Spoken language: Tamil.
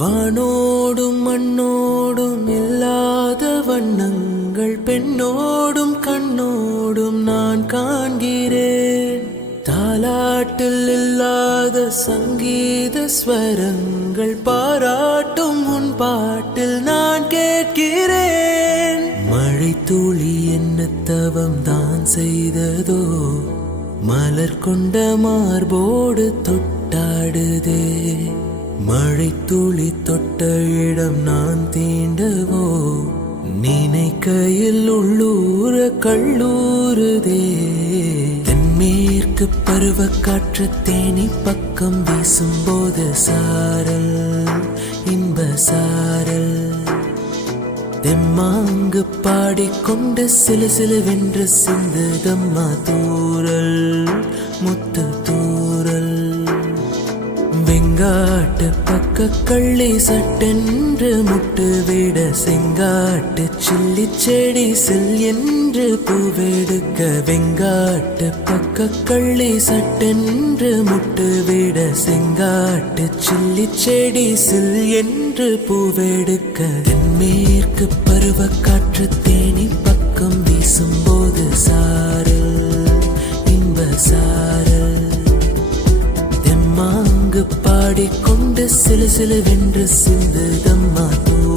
வானோடும் மண்ணோடும் இல்லாத வண்ணங்கள் பெண்ணோடும் கண்ணோடும் நான் காண்கிறேன். தாலாட்டில் இல்லாத சங்கீத ஸ்வரங்கள் பாராட்டும் உன் பாட்டில் நான் கேட்கிறேன். மழை துளி என்ன தவம் தான் செய்ததோ, மலர் கொண்ட மார்போடு தொட்டாடுதே. மழை துளி தொட்ட இடம் நான் தீண்டவோ, நினைக்கையில் உள்ளூர கல்லூருதே. தென்மேற்கு பருவ காற்று தேனி பக்கம் வீசும்போது சாரல் இன்ப சாரல். தெம்மாங்கு பாடிக்கொண்டு சில சிலவென்று சிந்துதம்மா தூரல் முத்து தூரல். வெங்காட்டு பக்க கள்ளி சட்டென்று முட்டு விட, செங்காட்டு சில்லி செடி சில் என்று பூவெடுக்க. வெங்காட்டு பக்க கள்ளி சட்டென்று முட்டு விட, செங்காட்டு சில்லி செடி சில் என்று பூவெடுக்க. தென்மேற்கு பருவ காற்று தேனி பக்கம் வீசும்போது சாரல் இன்ப சாரல். தெம்மாங்கு பாடிக்கொண்டு சில சிலவென்று சிந்துதம்மா தூரல்